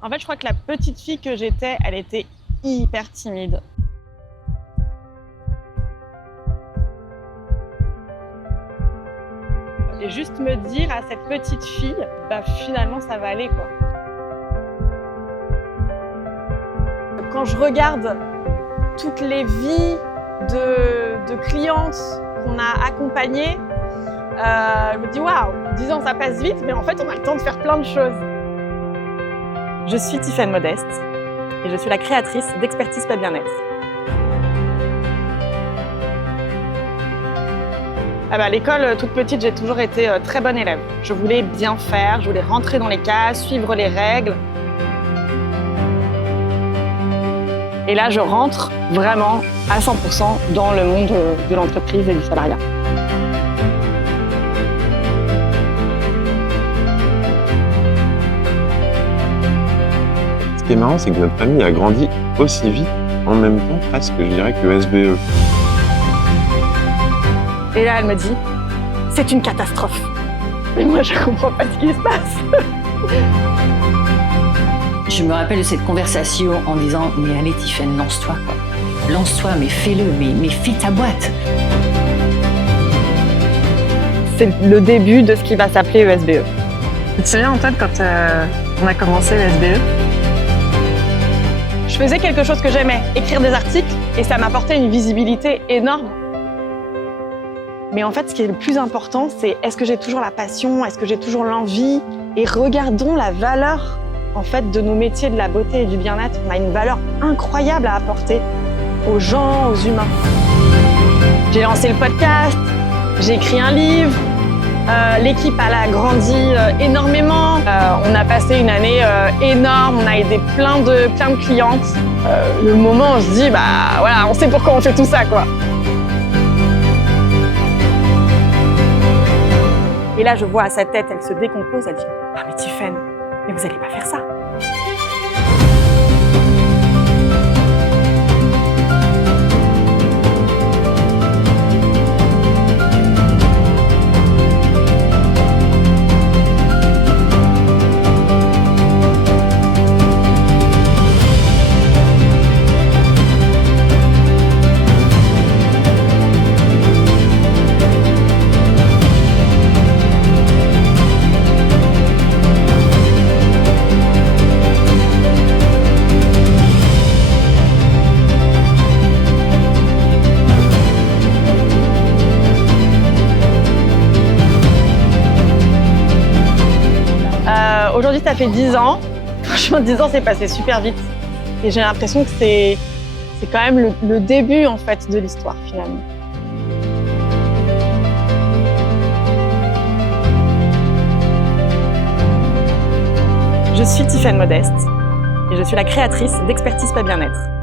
En fait, je crois que la petite fille que j'étais, elle était hyper timide. Et juste me dire à cette petite fille, bah finalement ça va aller quoi. Quand je regarde toutes les vies de clientes qu'on a accompagnées, je me dis waouh, 10 ans ça passe vite, mais en fait on a le temps de faire plein de choses. Je suis Tiffaine Modeste et je suis la créatrice d'Expertise Spa Bien-être. À l'école, toute petite, j'ai toujours été très bonne élève. Je voulais bien faire, je voulais rentrer dans les cases, suivre les règles. Et là, je rentre vraiment à 100% dans le monde de l'entreprise et du salariat. Ce qui est marrant, c'est que notre famille a grandi aussi vite, en même temps presque, je dirais, que le SBE. Et là, elle me dit, c'est une catastrophe. Mais moi, je comprends pas ce qui se passe. Je me rappelle de cette conversation en disant, mais allez Tiffaine, lance-toi quoi. Lance-toi, mais fais-le, mais fais ta boîte. C'est le début de ce qui va s'appeler ESBE. Tu te souviens, Antoine, quand on a commencé le SBE? Je faisais quelque chose que j'aimais, écrire des articles, et ça m'apportait une visibilité énorme. Mais en fait, ce qui est le plus important, c'est est-ce que j'ai toujours la passion, est-ce que j'ai toujours l'envie? Et regardons la valeur en fait, de nos métiers de la beauté et du bien-être. On a une valeur incroyable à apporter aux gens, aux humains. J'ai lancé le podcast, j'ai écrit un livre, l'équipe elle a grandi énormément. On a passé une année énorme, on a aidé plein de clientes. Le moment où on se dit, bah voilà, on sait pourquoi on fait tout ça, quoi. Et là, je vois à sa tête, elle se décompose, elle dit « Ah mais Tiffaine, mais vous allez pas faire ça !» Aujourd'hui, ça fait 10 ans. Franchement, 10 ans, c'est passé super vite. Et j'ai l'impression que c'est quand même le début, en fait, de l'histoire, finalement. Je suis Tiffaine Modeste et je suis la créatrice d'Expertise Spa Bien-être.